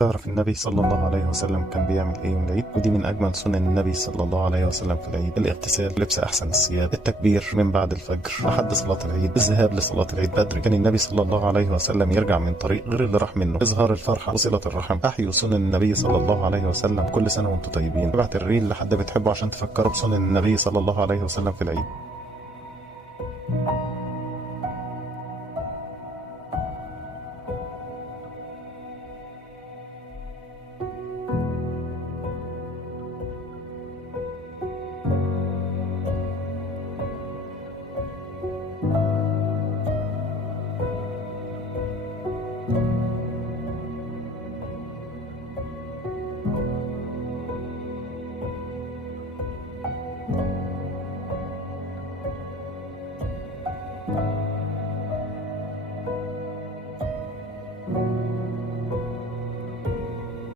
تعرف النبي صلى الله عليه وسلم كان بيعمل ايه يوم العيد؟ ودي من اجمل سنن النبي صلى الله عليه وسلم في العيد: الاغتسال، لبس احسن الثياب، التكبير من بعد الفجر لحد صلاة العيد، الذهاب لصلاة العيد بدري. كان النبي صلى الله عليه وسلم يرجع من طريق غير اللي راح منه. اظهار الفرحة وصلة الرحم. احيوا سنن النبي صلى الله عليه وسلم. كل سنة وانتم طيبين. ابعت الريل لحد بتحبه عشان تفكروا بسنن النبي صلى الله عليه وسلم في العيد.